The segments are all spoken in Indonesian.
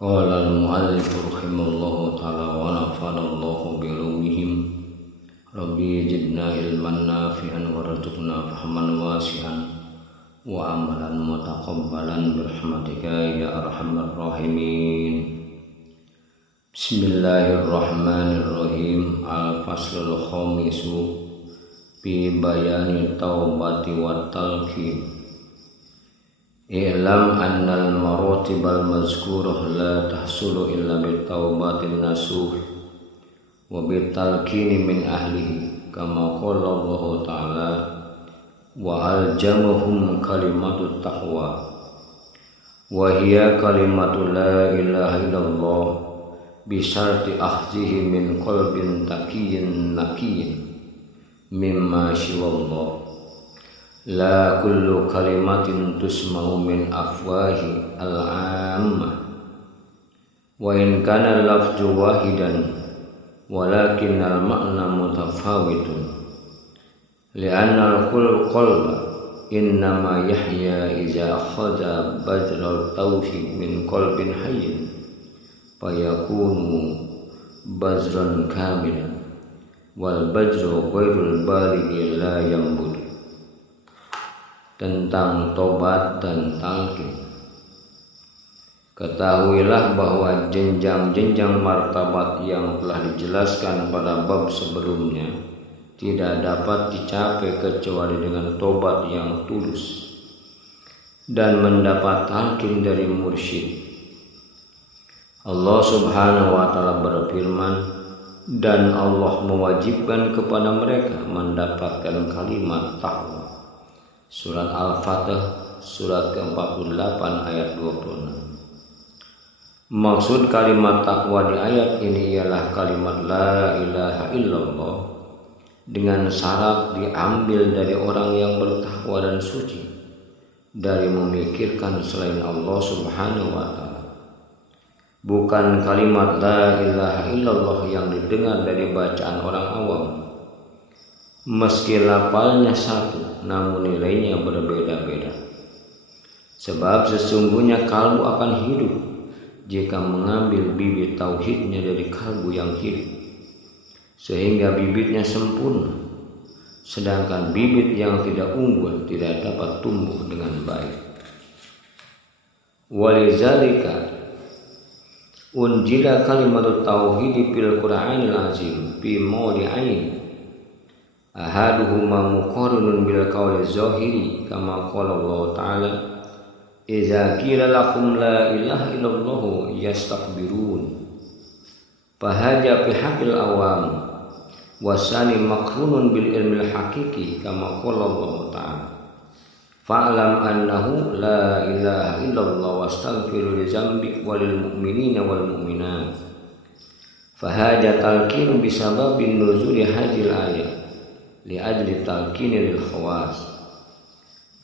Qala al-mu'allif rahimahullahu ta'ala wa nafa'ana Allahu bi ulumihim. Rabbi zidna ilman nafi'an wa rzuqna fahman wasi'an wa amalan mutaqabbalan birahmatika ya arhamar rahimin. Bismillahirrahmanirrahim. Al-faslul khamisu fi bayani taubati wa talqin. I'lam annal maratibal mazkurah la tahsulu illa bitaubatin nasuh wa bitalqini min ahlihi kama qala Allah ta'ala wa aljamuhum kalimatut taqwa wa hiya kalimatu la ilaha illallah bisarti akhzihi min qalbin taqiyyin naqiyyin mimma siwallah. La kullu kalimatin tusma'u min afwahi al-'ammah wa in kana lafzu wahidan walakin al-ma'na mutafawitun li'anna al-qalba innama yahya iza akhadha badral tauhid min qalbin hayyin fayakunu bazran kamilan wal bajru ghairul balighi la yambud. Tentang tobat dan talqin. Ketahuilah bahwa jenjang-jenjang martabat yang telah dijelaskan pada bab sebelumnya tidak dapat dicapai kecuali dengan tobat yang tulus dan mendapat talqin dari mursyid. Allah Subhanahu wa ta'ala berfirman, dan Allah mewajibkan kepada mereka mendapatkan kalimat taqwa. Surat Al-Fatih surat ke-48 ayat 26. Maksud kalimat takwa di ayat ini ialah kalimat la ilaha illallah dengan syarat diambil dari orang yang bertakwa dan suci dari memikirkan selain Allah Subhanahu wa ta'ala. Bukan kalimat la ilaha illallah yang didengar dari bacaan orang awam. Meski lafalnya satu, namun nilainya berbeda-beda. Sebab sesungguhnya kalbu akan hidup jika mengambil bibit tauhidnya dari kalbu yang hidup, sehingga bibitnya sempurna. Sedangkan bibit yang tidak unggul tidak dapat tumbuh dengan baik. Walizalika unjila kalimat tauhid fil Qur'anil azim fi mawdi'ain. Ahaduhuma muqarrinun bil qawli zahiri kama qala Allah ta'ala idza qila lakum la ilaha illallah yastakbirun fahaja fi haqqil awam wasani makrunun bil ilmil haqiqi kama qala Allah ta'ala fa'lam annahu la ilaha illallah wastaghfiru li dzambik walil mu'minina wal mu'minat fahaja talqin bisababin nuzuli hadhil ayat li'ajli talqini lil khawas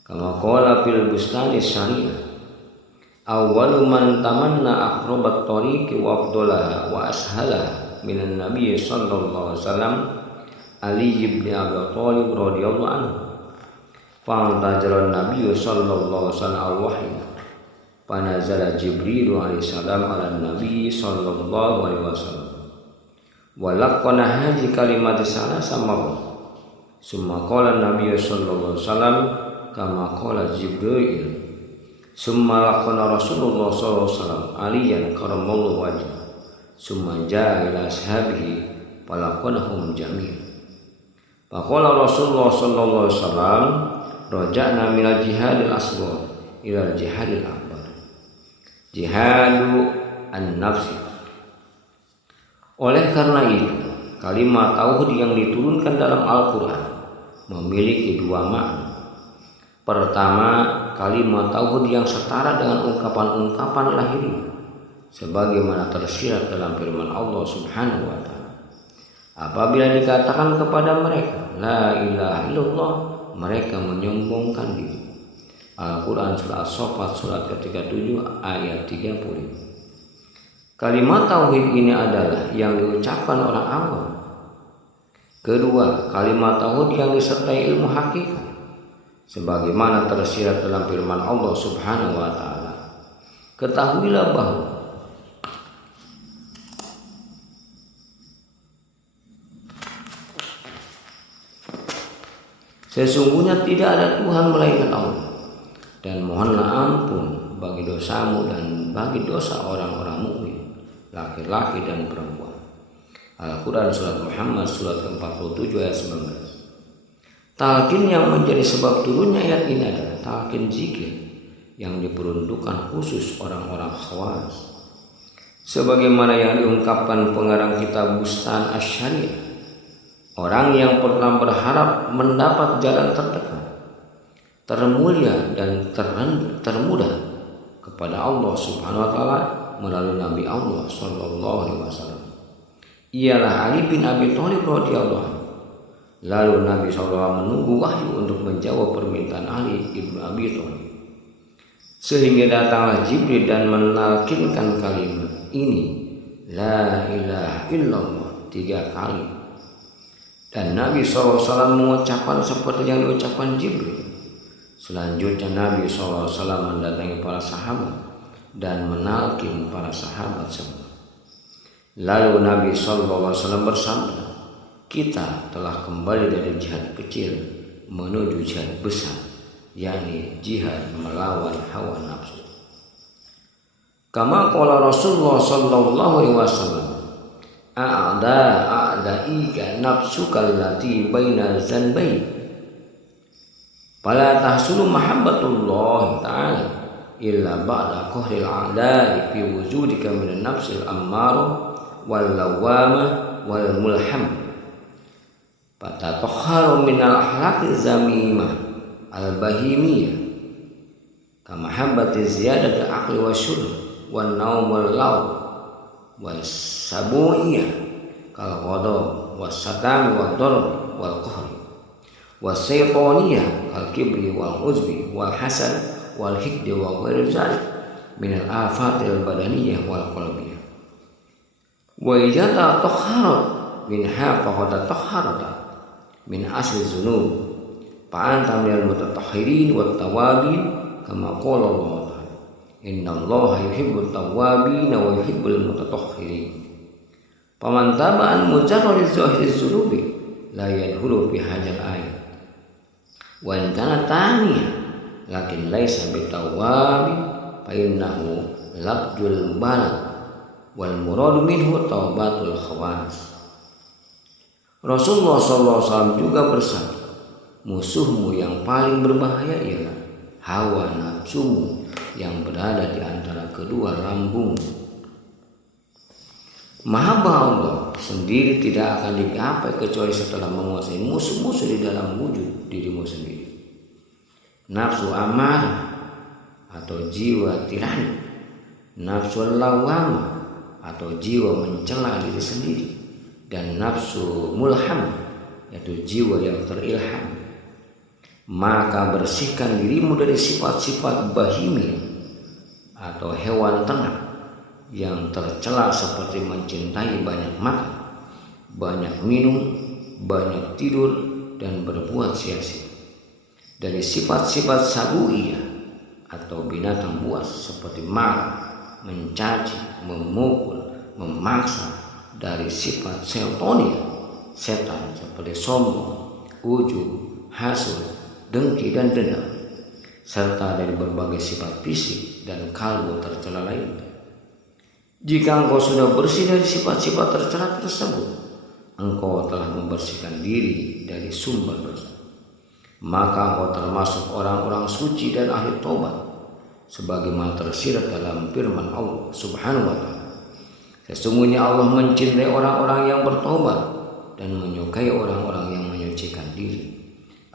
kama qala fil bustani syariah awwalu man tamanna aqrabat tariqi wa afdalaha wa ashalaha minan nabiy sallallahu alaihi wasallam Ali ibn Abi Thalib radhiyallahu anhu fa'tajaran nabiy sallallahu alaihi wasallam al-wahyi panazala Jibril alaihi salam ala nabiy sallallahu alaihi wasallam wa laqana hadhihi kalimat salah sama summa qala Nabi sallallahu alaihi wasallam kama qala Jibril summa laqana Rasulullah sallallahu alaihi wasallam aliyan karamallahu wajhah summa jaa ila ashabihi falaqanahum jami'an faqala Rasulullah sallallahu alaihi wasallam raja'na minal jihadil asghar ila jihadil akbar jihadu an-nafsi. Oleh karena itu kalimat tauhid yang diturunkan dalam Al-Quran memiliki dua makna. Pertama, kalimat tauhid yang setara dengan ungkapan-ungkapan lahiriah sebagaimana tersirat dalam firman Allah Subhanahu wa ta'ala. Apabila dikatakan kepada mereka la ilaha illallah, mereka menyombongkan diri. Al-Quran surah As-Saffat surat ke-37 ayat 30. Kalimat tauhid ini adalah yang diucapkan orang awam. Kedua, kalimat tauhid yang disertai ilmu hakikat sebagaimana tersirat dalam firman Allah Subhanahu wa ta'ala. Ketahuilah bahwa Sesungguhnya tidak ada Tuhan melainkan Allah, dan mohonlah ampun bagi dosamu dan bagi dosa orang-orang mukmin, laki-laki dan perempuan. Al-Quran Surat Muhammad Surat ke-47 ayat 19. Talqin yang menjadi sebab turunnya ayat ini adalah talqin zikir yang diperuntukkan khusus orang-orang khawas, sebagaimana yang diungkapkan pengarang kitab Bustan Asy-Syariah. Orang yang pernah berharap mendapat jalan terdekat, termulia dan termudah kepada Allah Subhanahu wa taala melalui Nabi Allah sallallahu alaihi wasallam ialah Ali bin Abi Thalib radhiyallahu anhu. Lalu Nabi SAW menunggu wahyu untuk menjawab permintaan Ali bin Abi Thalib, sehingga datanglah Jibril dan menalkinkan kalimat ini, la ilaha illallah, 3 kali. Dan Nabi SAW mengucapkan seperti yang diucapkan Jibril. Selanjutnya Nabi SAW mendatangi para sahabat dan menalkin para sahabat semua. Lalu Nabi SAW bersabda, kita telah kembali dari jihad kecil menuju jihad besar, yakni jihad melawan hawa nafsu. Kama qala Rasulullah sallallahu alaihi wasallam, a'daika nafsuka allati baina zanbayn, fala tahsulu mahabbatullah ta'ala illa ba'da qahril a'da'i fi wujudika min an-nafsil ammara wal lawama wal mulham, fatatahharu min al-akhlaqi zamimah al-bahimiyah kama habbati ziyadati aqli wa syurb wan naum wal law wal sabuiyah kal ghadab was satam wad darb wal qahr was saytaniyah kal kibri wal uzbi wal hasad wal hikdi wa ghairu zalik min al afatil badaniyah wal qalbiyah. Wa ijata tahharat minha faqad tahharata min asli dzunub fa anta minal mutatahhirin wat tawabin kama qala Allah ta'ala, innallaha yuhibbut tawwabin wa yuhibbul mutatahhirin. Faman taba'an mujarradiz zahiriz dzunubi la yadkhulu fi hadzal ayat wa in kana taniya lakin laisa bitawwabin fa innahu labdul balad wal muradu minhu taubatul khawas. Rasulullah SAW juga bersabda, musuhmu yang paling berbahaya ialah hawa nafsumu yang berada di antara kedua lambung. Mahabbah Allah sendiri tidak akan digapai kecuali setelah menguasai musuh-musuh di dalam wujud dirimu sendiri. Nafsu amarah atau jiwa tirani, nafsu lawamah atau jiwa mencela diri sendiri, dan nafsu mulham yaitu jiwa yang terilham. Maka bersihkan dirimu dari sifat-sifat bahimi atau hewan ternak yang tercela seperti mencintai banyak makan, banyak minum, banyak tidur, dan berbuat sia-sia. Dari sifat-sifat sabuiyah atau binatang buas seperti marah, mencaci, memukul, memaksa. Dari sifat setonia, setan seperti sombong, ujub, hasud, dengki dan dendam, serta dari berbagai sifat fisik dan kalbu tercela lainnya. Jika engkau sudah bersih dari sifat-sifat tercela tersebut, engkau telah membersihkan diri dari sumber dosa. Maka engkau termasuk orang-orang suci dan ahli taubat, sebagaimana tersirat dalam firman Allah Subhanahu wa ta'ala, sesungguhnya Allah mencintai orang-orang yang bertobat dan menyukai orang-orang yang menyucikan diri.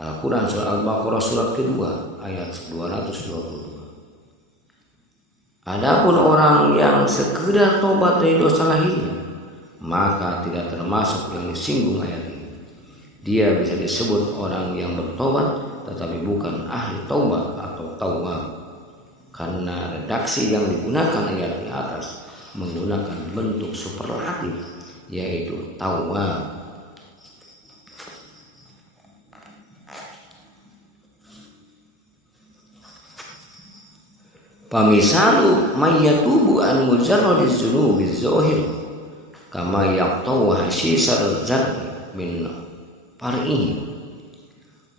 Al-Quran Surah Al-Baqarah surat kedua ayat 222. Adapun orang yang sekedar tobat dari dosa lahirnya, maka tidak termasuk yang disinggung ayat ini. Dia bisa disebut orang yang bertobat tetapi bukan ahli taubat atau tawwab, karena redaksi yang digunakan ayat di atas menggunakan bentuk superlatif yaitu tawwab. Pamisalu mayyatubu an mujarradiz dzunubiz zahir kama yaqtawu hasisar zat min far'ihi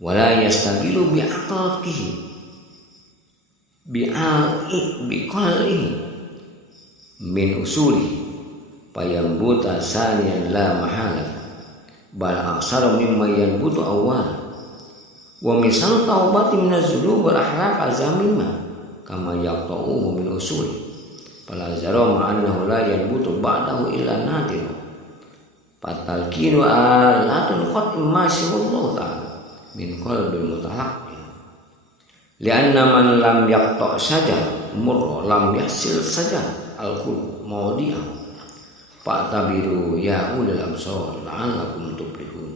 wala yastabilu bi'aqlihi biqallihi min usuli fayambuta saniyan la mahala bal aksaru mimma yanbutu awal wa misal taubati minaz-dzunub wal akhlaq azamimah kama yaqta'uhu min usuli fala zarama annahu la yanbutu ba'dahu illa nadir fatalkinu alatun qad masyaallah ta'ala min qalbil mutalaqqi li'anna man lam yaqta' saja murra lam yahsil saja al-qul mawdi'a fa'tabiru ya ulil absar la'allakum tuflihun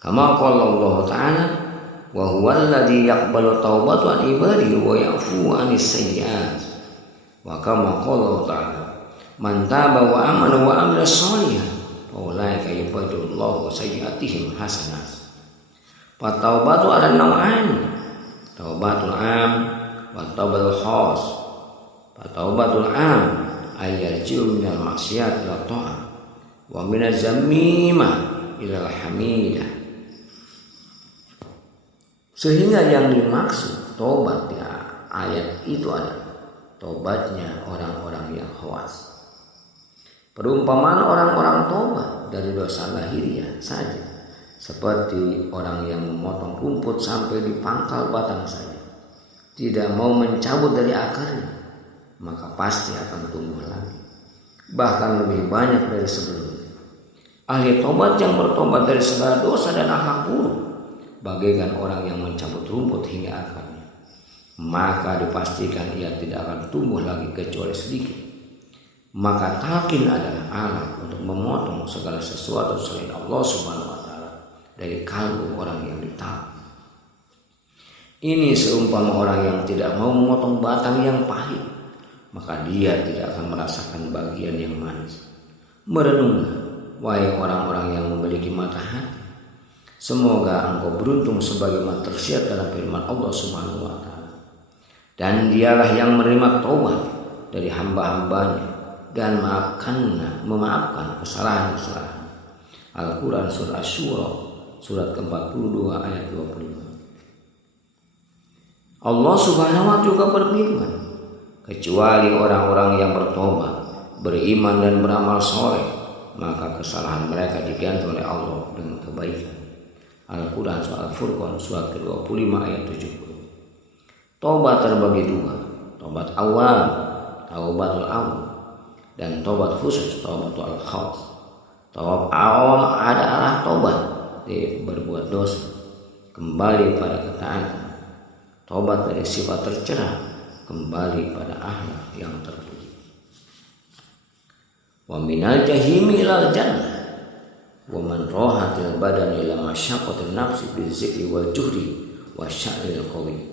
kama qala Allah ta'ala wa huwa alladhi yaqbalu taubata an ibadihi wa ya'fu 'anis sayyi'at wa kama qala ta'ala man taba wa amana wa amila shalihan fa ulaika yubaddilu Allahu sayyi'atihim hasanat fa taubatu 'ala naw'ain taubatul 'am wa taubatul khas fa taubatul 'am ayyarji'u minal maksiyat ila ta'ah wa minaz zamimah ila hamidah. Sehingga yang dimaksud tobat di ayat itu adalah tobatnya orang-orang yang khawas. Perumpamaan orang-orang tobat dari dosa lahiriah saja seperti orang yang memotong rumput sampai di pangkal batang saja, tidak mau mencabut dari akarnya, maka pasti akan tumbuh lagi, bahkan lebih banyak dari sebelumnya. Ahli tobat yang bertobat dari segala dosa dan akhlak buruk, bagaikan orang yang mencabut rumput hingga akarnya, maka dipastikan ia tidak akan tumbuh lagi kecuali sedikit. Maka talqin adalah alat untuk memotong segala sesuatu selain Allah Subhanahu wa Ta'ala dari kalbu orang yang ditalqin. Ini seumpama orang yang tidak mau memotong batang yang pahit, maka dia tidak akan merasakan bagian yang manis. Merenunglah, wahai orang-orang yang memiliki mata hati, semoga engkau beruntung sebagaimana tersirat dalam firman Allah Subhanahu wa Ta'ala. Dan dialah yang menerima taubat dari hamba-hambanya dan memaafkan kesalahan-kesalahan. Al-Quran surah Asy-Syura surat ke-42 ayat 25. Allah Subhanahu wa Ta'ala juga berfirman, kecuali orang-orang yang bertobat, beriman dan beramal soleh, maka kesalahan mereka diganti oleh Allah dengan kebaikan. Al-Quran surah Al-Furqan surat ke-25 ayat 70. Tobat terbagi dua, tobat awal, taubatul awal, dan tobat khusus, taubatul khas. Tobat awal adalah tobat dari berbuat dosa, kembali pada ketaatan. Tobat dari sifat tercela, kembali pada akhlak yang terpuji. Wa minal jahimi ilal jannah wa man rahatil badani ila masyaqqatin nafsi bizikri wal juhdi wa sya'ril qawi.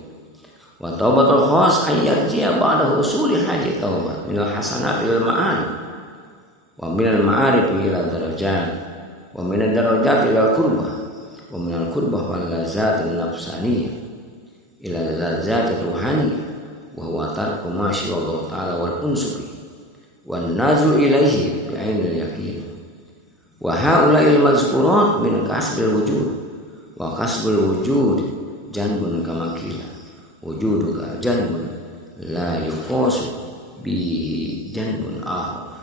Wa taubatul khas ayyarji'a ba'da husuli haji taubat minal hasanat ilal ma'arif wa minal ma'arif ila darajat wa minal darajat ila qurbah wa minal qurbah wal lazatil nafsaniyah ila lazatil ruhaniyah wa huwa tarku ma Allah ta'ala wal unsubi wan nazru ilaihi bi'ainil yaqin wa haula'il mazkurat min kasbil wujud wa kasbil wujud janbun kama qila wujuduka janbun la yuqasu bihi janbun akhar.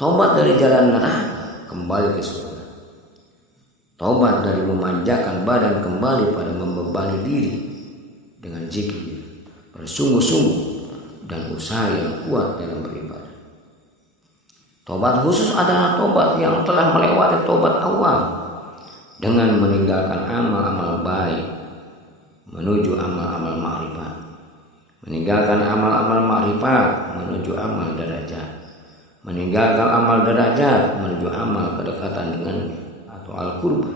Tobat dari jalan neraka kembali ke surga. Tobat dari memanjakan badan kembali pada membebani diri dengan zikir, bersungguh-sungguh dan usaha yang kuat dalam beribadah. Tobat khusus adalah tobat yang telah melewati tobat awal dengan meninggalkan amal-amal baik menuju amal-amal ma'rifat, meninggalkan amal-amal ma'rifat menuju amal derajat, meninggalkan amal derajat menuju amal kedekatan dengannya atau al-qurbah,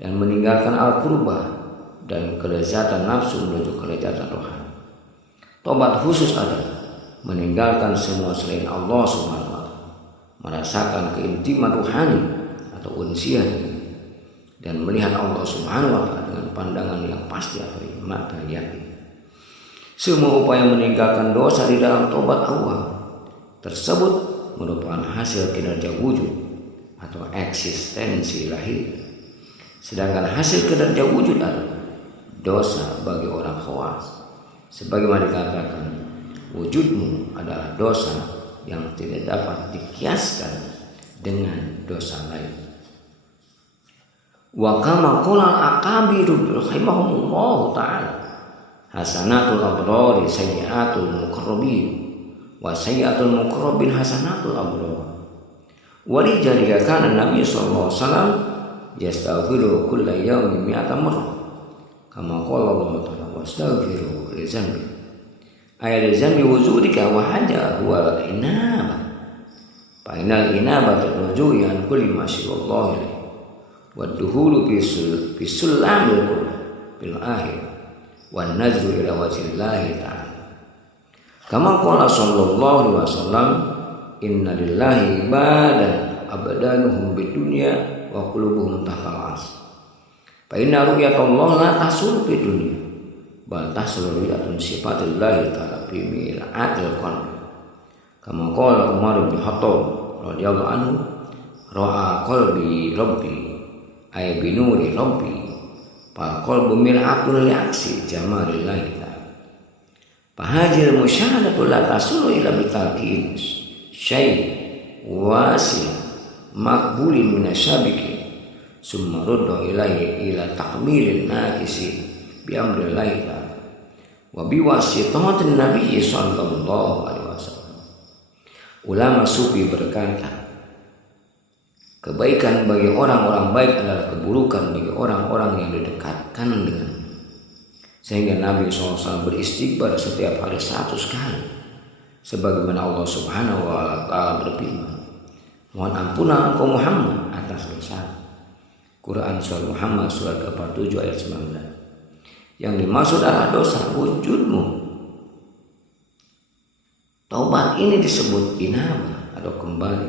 dan meninggalkan al-qurbah dan kelezatan nafsu menuju kelezatan rohani. Tobat khusus adalah meninggalkan semua selain Allah Subhanahu wa Ta'ala, merasakan keintiman rohani atau unsiyah dan melihat Allah Subhanahu wa Ta'ala dengan pandangan yang pasti atau mata yakin. Semua upaya meninggalkan dosa di dalam tobat awal tersebut merupakan hasil kinerja wujud atau eksistensi lahir, Sedangkan hasil kinerja wujud adalah dosa bagi orang khawas. Sebagaimana dikatakan, wujudmu adalah dosa yang tidak dapat dikiaskan dengan dosa lain. Wa kama qala al-akabiru rahimahumullah ta'ala, hasanatul abrari sayyiatul muqarrabin wa sayyiatul muqarrabin hasanatul abrar. Walijadika kana Nabi sallallahu alaihi wasallam yastaghfiru kulla yawmin mi'ata marrah kama qala Allah ta'ala wastaghfiru li dzanbi ay li dzanbi wujudika wa hada huwa al-inaba fa innal inaba tarju'u an kulli ma syallallahu alaihi wa duhulu fi sulamil bil akhir wan nazru ila wajhillahi ta'ala kama qala sallallahu alaihi wasallam inna lillahi ibadan abdanuhum bidunya wa qulubuhum tahtal ars fa inna ru'yatallah la tasul bidunya bal tasul ru'yatun sifatillahi ta'ala fi mil'atil qalbi kama qala Umar bin Khattab radhiyallahu anhu ra'a qalbi rabbi ay binuri rabbi fa qalbu mil'atul li'aksi jamalillahi ta'ala fa hadhihi musyahadatu la tasul ila bitalqin syai' wasi makbulin minasyabiki summa rudda ilaihi ila takmilin nakisi bi amrillahi ta'ala wa bi wasitatin nabiy sallallahu alaihi wasallam. Ulama sufi berkata, kebaikan bagi orang-orang baik adalah keburukan bagi orang-orang yang didekatkan dengan. Sehingga Nabi SAW beristighfar setiap hari 100 kali. Sebagaimana Allah Subhanahu wa Ta'ala berfirman, mohon ampunan engkau Muhammad atas dosa. Quran surah Muhammad surat ke-47 ayat 19. Yang dimaksud adalah dosa wujudmu. Taubat ini disebut inabah atau kembali,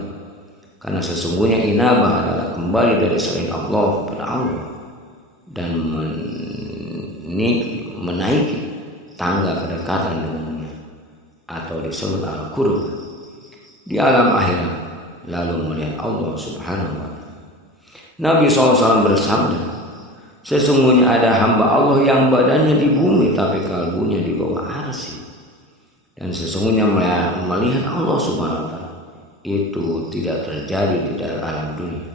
karena sesungguhnya inabah adalah kembali dari selain Allah kepada Allah dan menaiki tangga kedekatan dengannya, atau disebut al-qurb di alam akhirat, lalu melihat Allah Subhanahu wa Ta'ala. Nabi SAW bersabda, sesungguhnya ada hamba Allah yang badannya di bumi tapi kalbunya di bawah arsy, dan sesungguhnya melihat Allah Subhanahu wa Ta'ala itu tidak terjadi di dalam alam dunia,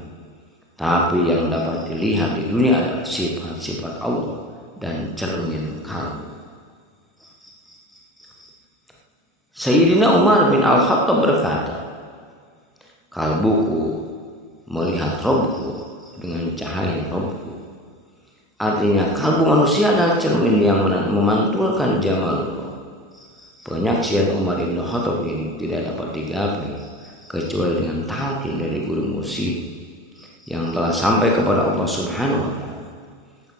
tapi yang dapat dilihat di dunia adalah sifat-sifat Allah dan cermin kalbu. Sayyidina Umar bin Al-Khattab berkata, kalbuku melihat Rabbku dengan cahaya Rabbku. Artinya kalbu manusia adalah cermin yang memantulkan jamal. Penyaksian Umar bin Khattab ini tidak dapat digapai kecuali dengan talqin dari guru mursyid yang telah sampai kepada Allah Subhanahu wa Ta'ala.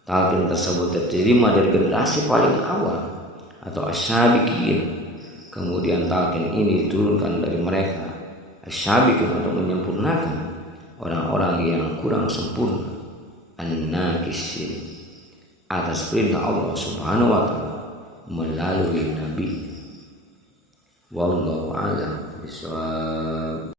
Talqin tersebut diterima dari generasi paling awal atau asy-syabiqin. Kemudian talqin ini diturunkan dari mereka asy-syabiqin untuk menyempurnakan orang-orang yang kurang sempurna, an-naqisin, atas perintah Allah Subhanahu wa Ta'ala melalui nabi. Wallahu a'lam bishawab.